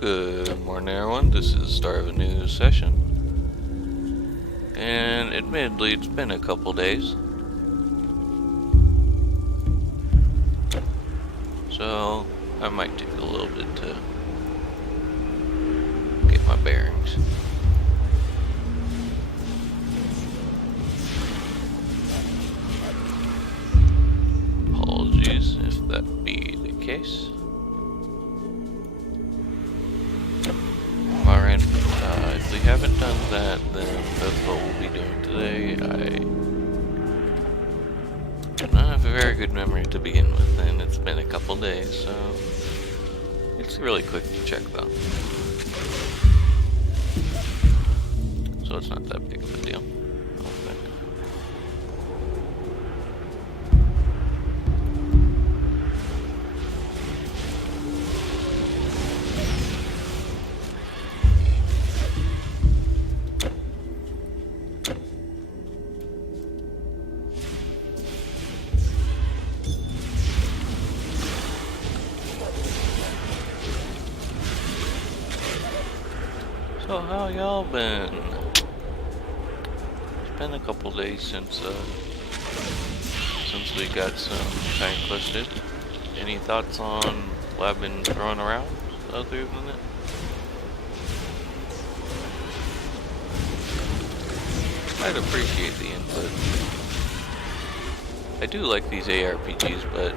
Good morning, everyone. This is the start of a new session. And admittedly, it's been a couple days. So, I might take a little bit to get my bearings. Apologies if that be the case. Alright, if we haven't done that, then that's what we'll be doing today. I do not have a very good memory to begin with, and it's been a couple days, so it's really quick to check though. So it's not that big of a deal, I don't think. So how y'all been? It's been a couple days since we got some time quested. Any thoughts on what I've been throwing around other than it? I'd appreciate the input. I do like these ARPGs, but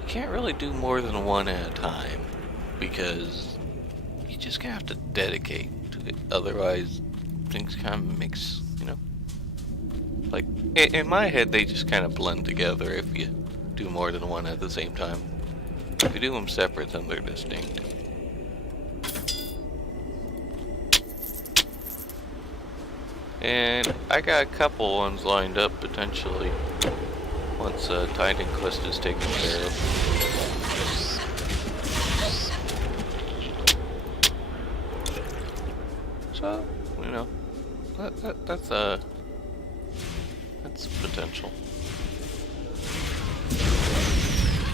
you can't really do more than one at a time, because you just have to dedicate to it. Otherwise, things kind of mix, you know? Like, in my head, they just kind of blend together if you do more than one at the same time. If you do them separate, then they're distinct. And I got a couple ones lined up, potentially, once Titan Quest is taken care of. So, you know, that's potential.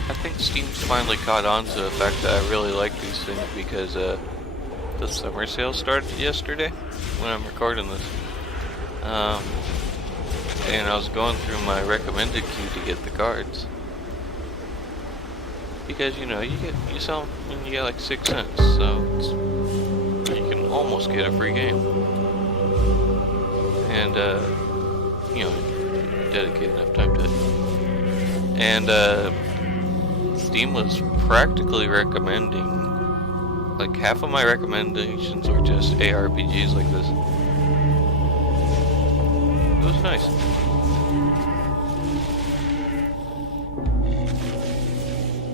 I think Steam's finally caught on to the fact that I really like these things because the summer sale started yesterday when I'm recording this. And I was going through my recommended queue to get the cards. Because, you know, you sell them and you get like 6 cents, so you can almost get a free game. And, you know, dedicate enough time to it. And, Steam was practically recommending, like half of my recommendations were just ARPGs like this. It was nice.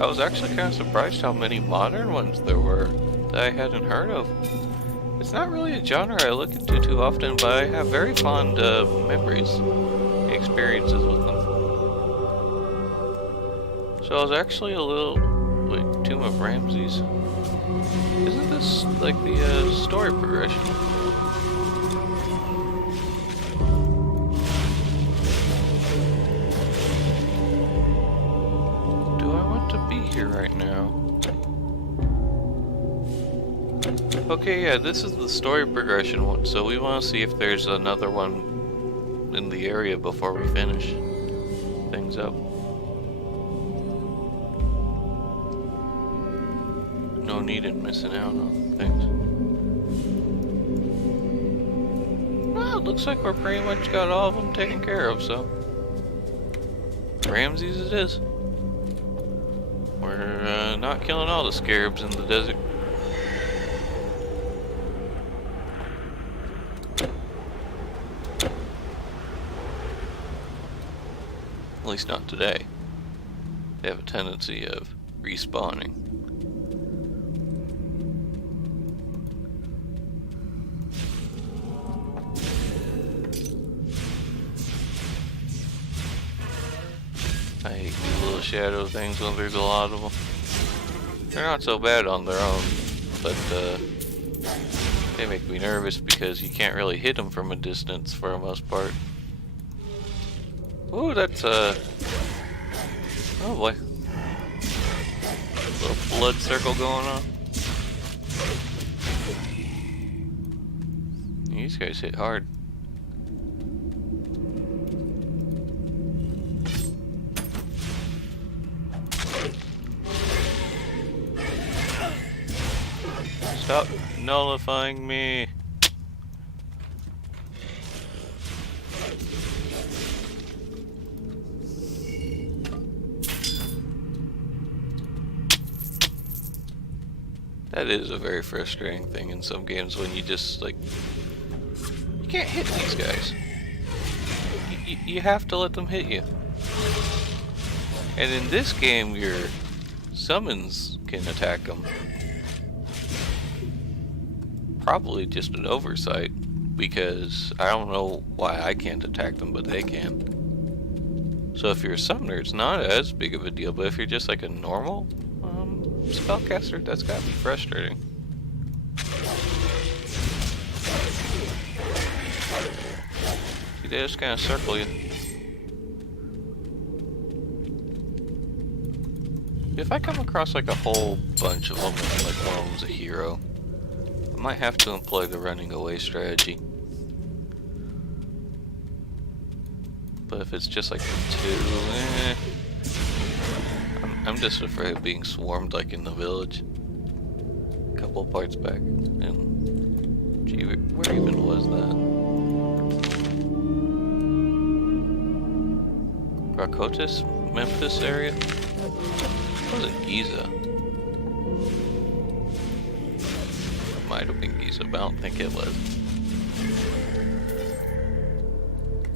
I was actually kind of surprised how many modern ones there were that I hadn't heard of. It's not really a genre I look into too often, but I have very fond memories and experiences with them. So I was actually a little... Wait, Tomb of Ramses. Isn't this like the story progression? Here right now. Okay, yeah, this is the story progression one, so we want to see if there's another one in the area before we finish things up. No need in missing out on things. Well, it looks like we're pretty much got all of them taken care of, so Ramses it is. We're not killing all the scarabs in the desert. At least not today. They have a tendency of respawning. I hate these little shadow things when there's a lot of them. They're not so bad on their own, but they make me nervous because you can't really hit them from a distance for the most part. Ooh, that's oh boy. Little blood circle going on. These guys hit hard. Stop nullifying me. That is a very frustrating thing in some games when you just, like, you can't hit these guys. You have to let them hit you. And in this game, your summons can attack them. Probably just an oversight, because I don't know why I can't attack them, but they can. So if you're a summoner, it's not as big of a deal, but if you're just like a normal spellcaster, that's gotta be frustrating. See, they just kind of circle you. If I come across like a whole bunch of them, and like one of them's a hero, I might have to employ the running away strategy. But if it's just like two, I'm just afraid of being swarmed like in the village. A couple of parts back. And gee, where even was that? Rakotis? Memphis area? It wasn't Giza. Might have been Giza, but I don't think it was.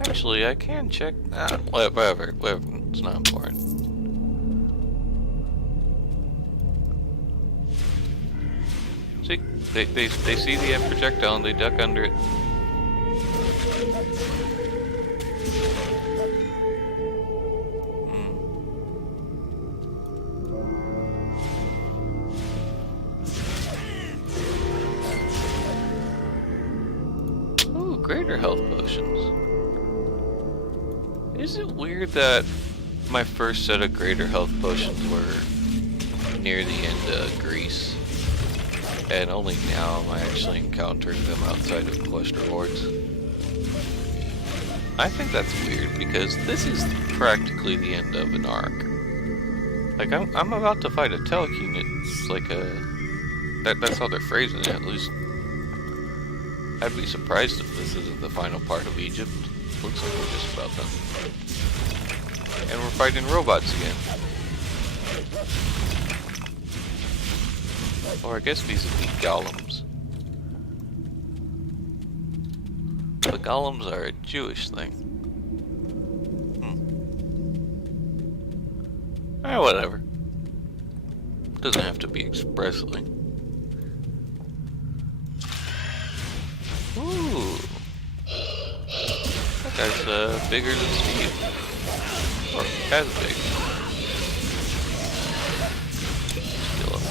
Actually, I can check. Whatever. It's not important. See, they see the end projectile and they duck under it. Ooh, greater health potions. Is it weird that my first set of greater health potions were near the end of Greece, and only now am I actually encountering them outside of quest rewards? I think that's weird because this is practically the end of an arc. Like I'm about to fight a Telekine. It's like that's how they're phrasing it. At least I'd be surprised if this isn't the final part of Egypt. Looks like we're just about done. And we're fighting robots again. Or I guess these would be golems. But golems are a Jewish thing. Whatever. Doesn't have to be expressly. Ooh. That guy's bigger than Steve. Or as big. Still up.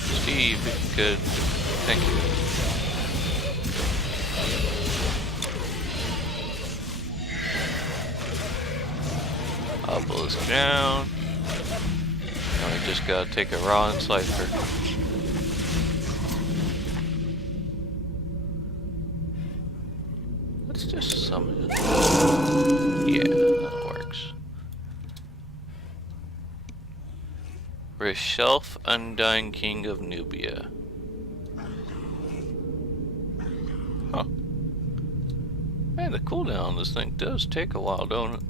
Steve, if you could. Thank you. I'll blow this down. Now I just gotta take a raw and slice her. Let's just summon it. Yeah, that works. Reshelf, Undying King of Nubia. Huh. Man, the cooldown on this thing does take a while, don't it?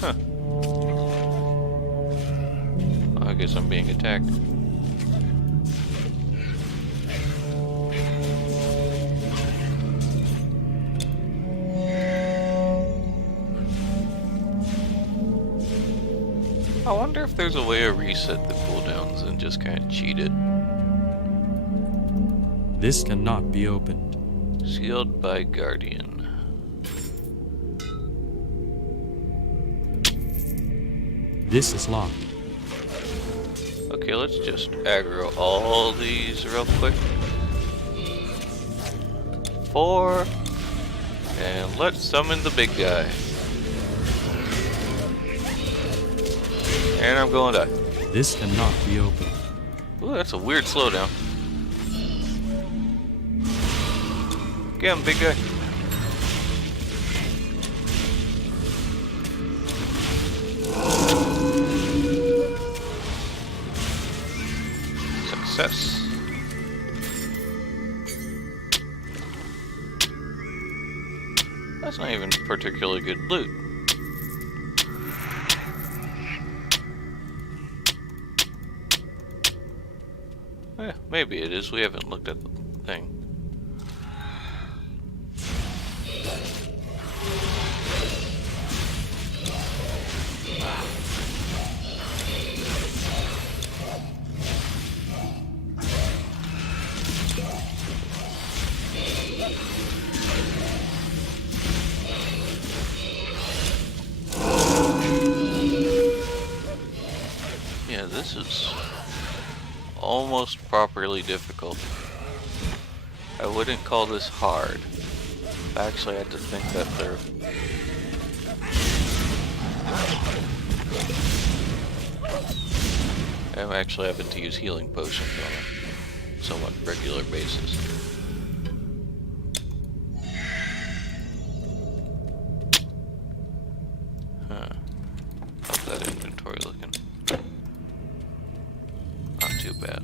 Huh. I guess I'm being attacked. I wonder if there's a way to reset the cooldowns and just kind of cheat it. This cannot be opened. Sealed by Guardian. This is locked. Okay, let's just aggro all these real quick. 4. And let's summon the big guy. And I'm going to die. This cannot be opened. Ooh, that's a weird slowdown. Get him, big guy. Success. That's not even particularly good loot. Eh, maybe it is. We haven't looked at the thing. Yeah, this is almost properly difficult. I wouldn't call this hard. I actually had to think that through. I'm actually having to use healing potions on a somewhat regular basis. Huh. How's that inventory looking? Not too bad.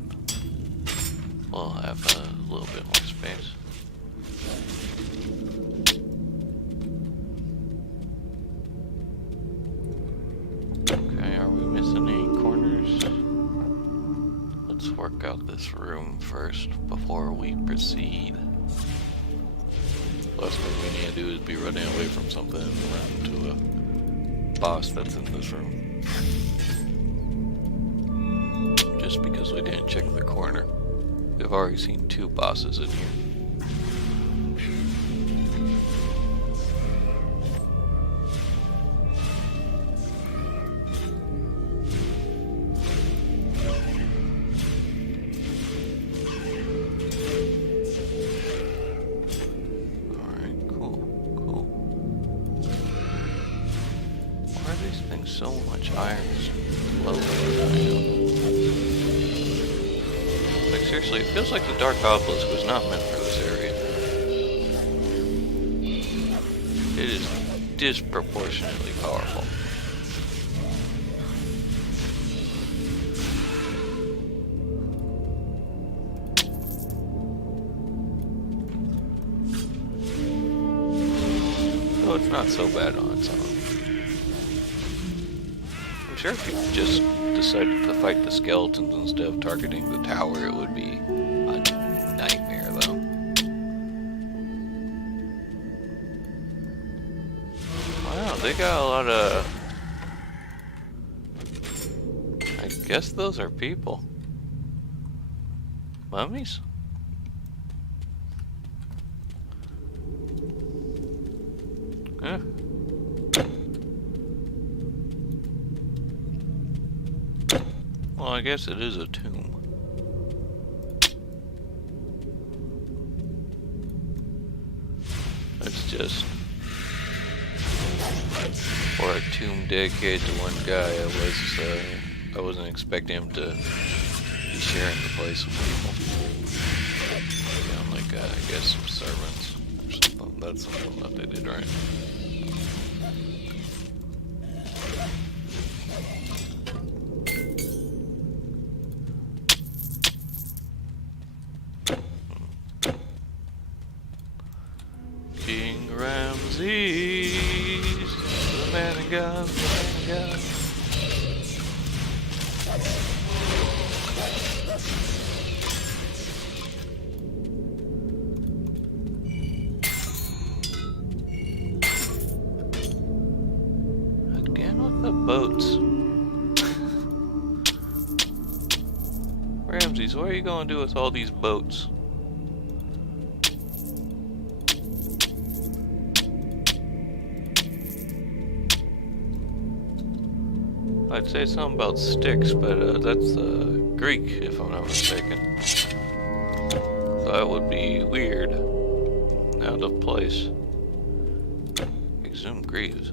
We'll have a little bit more space. Okay, are we missing any corners? Let's work out this room first before we proceed. Last thing we need to do is be running away from something and run into a boss that's in this room. Just because we didn't check the corner. We've already seen 2 bosses in here. Alright, cool. Why are these things so much iron? Like seriously, it feels like the Dark Obelisk was not meant for this area. It is disproportionately powerful. So it's not so bad on its own. I'm sure if you just decided to fight the skeletons instead of targeting the tower, it would be a nightmare, though. Wow, they got a lot of... I guess those are people. Mummies? Yeah. Well, I guess it is a tomb. It's just for a tomb dedicated to one guy. I wasn't expecting him to be sharing the place with people. Yeah, like I guess some servants or something. That's something that they did right. King Ramses, the man of God, the man of God. Again with the boats. Ramses, what are you gonna do with all these boats? I'd say something about sticks, but that's Greek, if I'm not mistaken. So that would be weird. Out of place. Exhumed Greaves.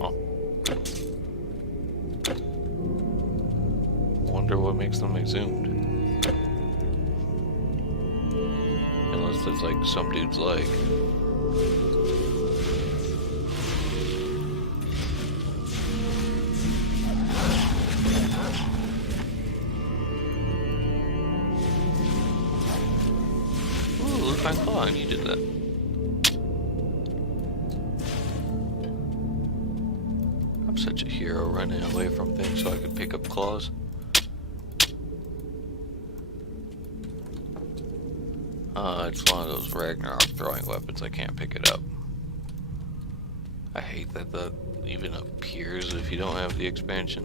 Huh. Wonder what makes them exhumed. Unless it's like some dude's leg. Ooh, Lupine Claw, I needed that. I'm such a hero running away from things so I could pick up claws. It's one of those Ragnarok throwing weapons, I can't pick it up. I hate that that even appears if you don't have the expansion.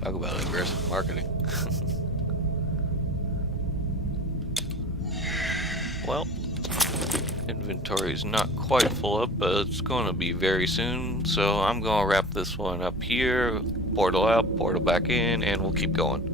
Talk about aggressive marketing. Well, inventory's not quite full up, but it's going to be very soon, so I'm going to wrap this one up here. Portal out, portal back in, and we'll keep going.